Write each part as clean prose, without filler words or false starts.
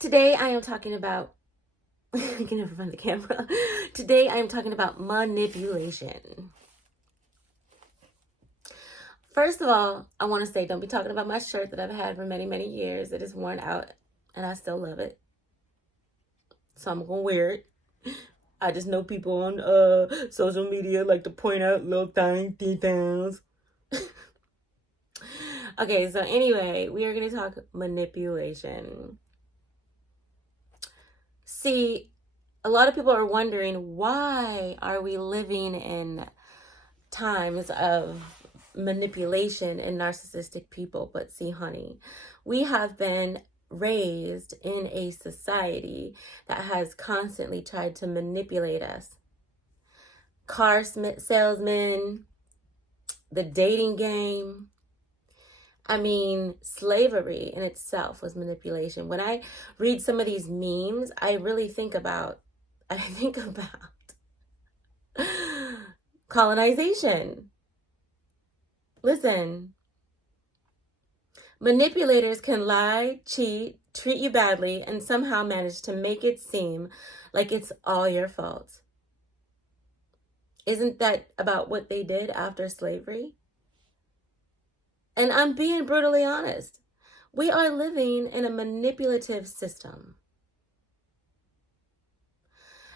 Today I am talking about, I can never find the camera. Today I am talking about manipulation. First of all, I want to say don't be talking about my shirt that I've had for many, many years. It is worn out and I still love it. So I'm going to wear it. I just know people on social media like to point out little tiny details. Okay, so anyway, we are going to talk manipulation. See, a lot of people are wondering, why are we living in times of manipulation and narcissistic people? But see, honey, we have been raised in a society that has constantly tried to manipulate us. Car salesmen, the dating game. I mean, slavery in itself was manipulation. When I read some of these memes, I really think about colonization. Listen, manipulators can lie, cheat, treat you badly, and somehow manage to make it seem like it's all your fault. Isn't that about what they did after slavery? And I'm being brutally honest. We are living in a manipulative system.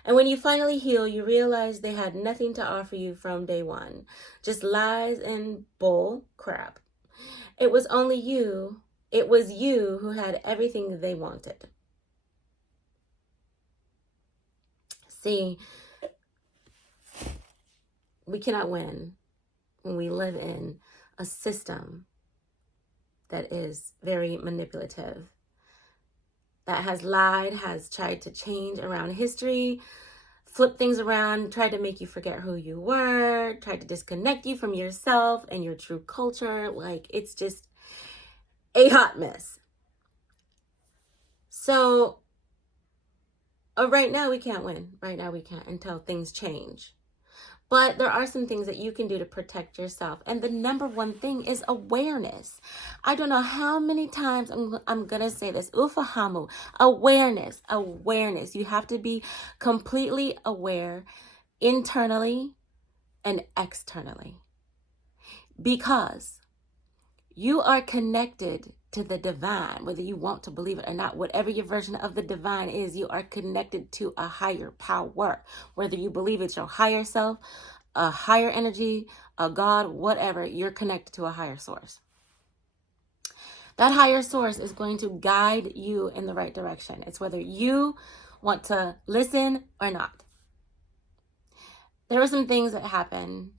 And when you finally heal, you realize they had nothing to offer you from day one. Just lies and bull crap. It was you who had everything they wanted. See, we cannot win when we live in a system that is very manipulative, that has lied, has tried to change around history, flip things around, tried to make you forget who you were, tried to disconnect you from yourself and your true culture. Like, it's just a hot mess. So right now we can't win. Right now we can't until things change. But there are some things that you can do to protect yourself. And the number one thing is awareness. I don't know how many times I'm going to say this. Ufahamu. Awareness. Awareness. You have to be completely aware internally and externally. Because you are connected to the divine, whether you want to believe it or not. Whatever your version of the divine is, you are connected to a higher power. Whether you believe it's your higher self, a higher energy, a God, whatever, you're connected to a higher source. That higher source is going to guide you in the right direction. It's whether you want to listen or not. There were some things that happened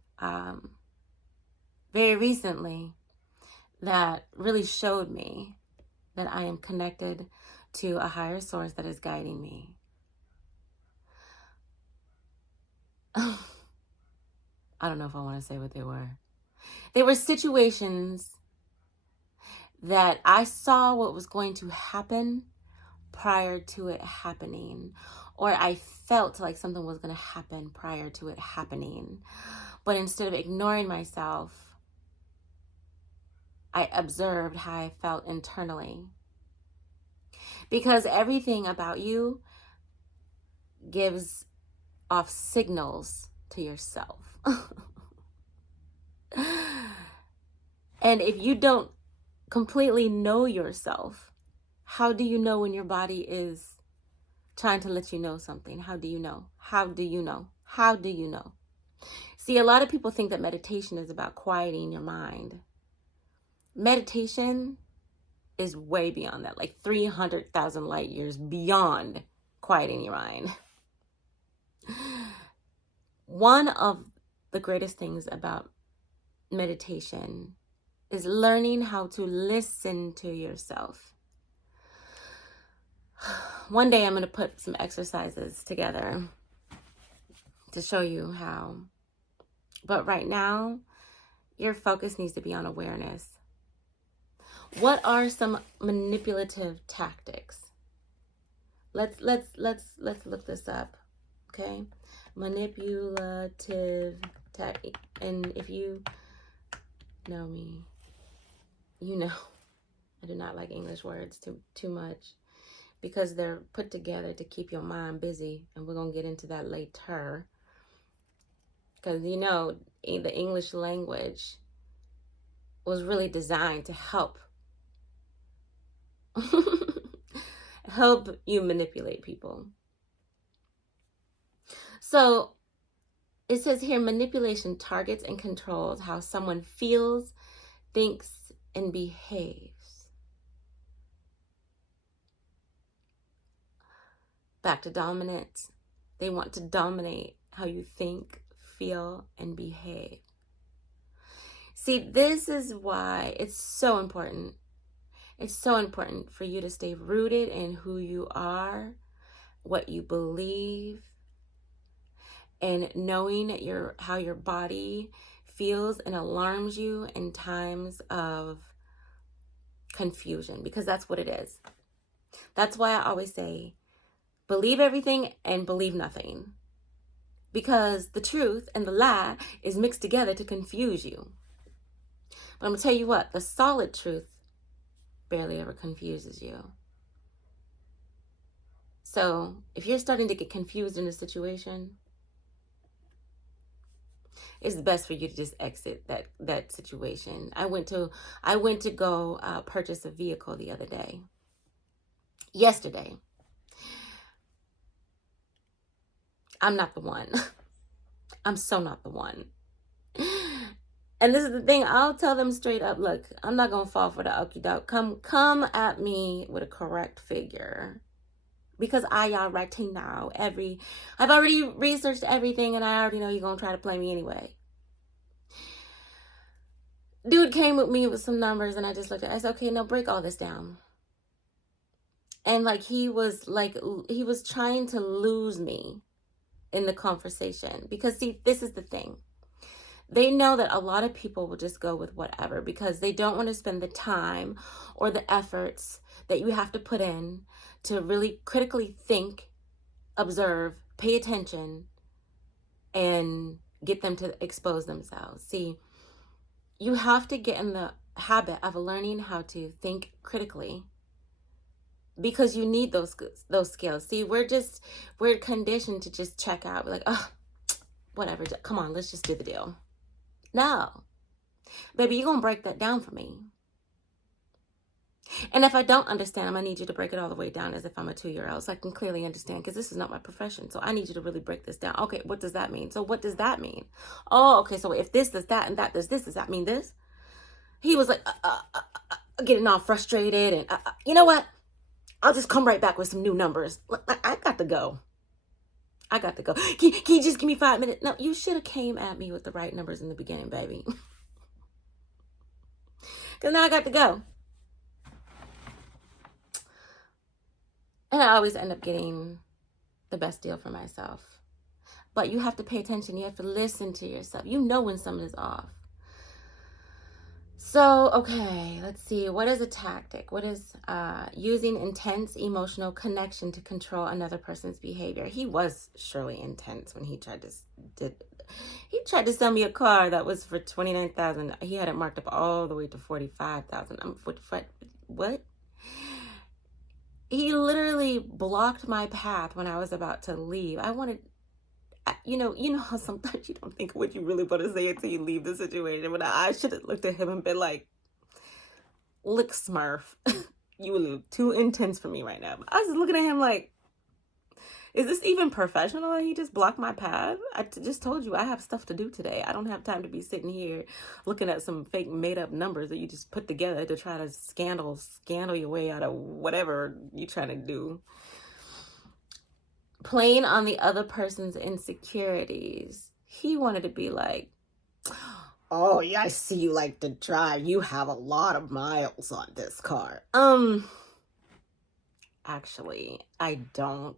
very recently that really showed me that I am connected to a higher source that is guiding me. I don't know if I want to say what they were. They were situations that I saw what was going to happen prior to it happening, or I felt like something was going to happen prior to it happening. But instead of ignoring myself, I observed how I felt internally. Because everything about you gives off signals to yourself. And if you don't completely know yourself, how do you know when your body is trying to let you know something? How do you know? How do you know? How do you know? See, a lot of people think that meditation is about quieting your mind. Meditation is way beyond that, like 300,000 light years beyond quieting your mind. One of the greatest things about meditation is learning how to listen to yourself. One day I'm going to put some exercises together to show you how. But right now, your focus needs to be on awareness. What are some manipulative tactics? Let's look this up, okay? Manipulative tactic. And if you know me, you know I do not like English words too much. because they're put together to keep your mind busy. And we're going to get into that later. Because, you know, the English language was really designed to help help you manipulate people. So it says here, manipulation targets and controls how someone feels, thinks, and behaves. Back to dominance. They want to dominate how you think, feel, and behave. See, this is why it's so important. It's so important for you to stay rooted in who you are, what you believe, and knowing how your body feels and alarms you in times of confusion, because that's what it is. That's why I always say, believe everything and believe nothing, because the truth and the lie is mixed together to confuse you. But I'm going to tell you what, the solid truth barely ever confuses you. So if you're starting to get confused in a situation, it's best for you to just exit that situation. I went to go purchase a vehicle the other day. Yesterday. I'm not the one. I'm so not the one. And this is the thing, I'll tell them straight up, look, I'm not going to fall for the okie doke. Come at me with a correct figure. Because already know I've already researched everything, and I already know you're going to try to play me anyway. Dude came with me with some numbers, and I just looked at it. I said, okay, now break all this down. And he was trying to lose me in the conversation. Because see, this is the thing. They know that a lot of people will just go with whatever because they don't want to spend the time or the efforts that you have to put in to really critically think, observe, pay attention, and get them to expose themselves. See, you have to get in the habit of learning how to think critically, because you need those skills. See, we're conditioned to just check out. We're like, oh, whatever, come on, let's just do the deal. No, baby, you're going to break that down for me. And if I don't understand, I'm going to need you to break it all the way down as if I'm a 2-year-old, so I can clearly understand, because this is not my profession. So I need you to really break this down. Okay, what does that mean? So what does that mean? Oh, okay, so if this does that and that does this, does that mean this? He was like, getting all frustrated. And you know what? I'll just come right back with some new numbers. I got to go. Can you just give me 5 minutes? No, you should have came at me with the right numbers in the beginning, baby. Because now I got to go. And I always end up getting the best deal for myself. But you have to pay attention. You have to listen to yourself. You know when someone is off. So, okay, let's see. What is a tactic? What is using intense emotional connection to control another person's behavior? He was surely intense when he tried to sell me a car that was for $29,000. He had it marked up all the way to $45,000. I'm 45. What? He literally blocked my path when I was about to leave. I wanted, you know how sometimes you don't think what you really want to say until you leave the situation. But I should have looked at him and been like, look, Smurf, you a little too intense for me right now. But I was just looking at him like, is this even professional? He just blocked my path. I just told you I have stuff to do today. I don't have time to be sitting here looking at some fake made up numbers that you just put together to try to scandal your way out of whatever you're trying to do. Playing on the other person's insecurities. He wanted to be like, oh yeah, I see you like to drive. You have a lot of miles on this car. Actually, I don't.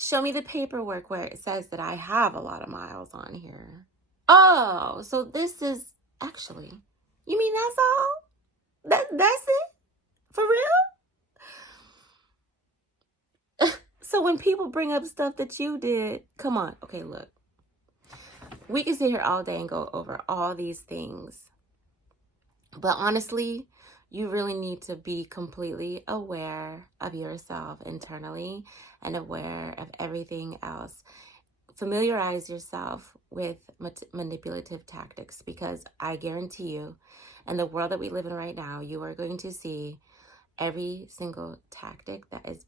Show me the paperwork where it says that I have a lot of miles on here. Oh, so this is actually, you mean that's all? That's it? For real? So when people bring up stuff that you did, come on. Okay, look. We can sit here all day and go over all these things. But honestly, You really need to be completely aware of yourself internally and aware of everything else. Familiarize yourself with manipulative tactics, because I guarantee you, in the world that we live in right now, you are going to see every single tactic that is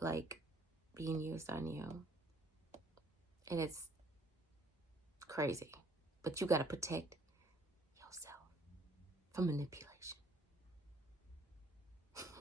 like being used on you. And it's crazy. But you got to protect yourself from manipulation.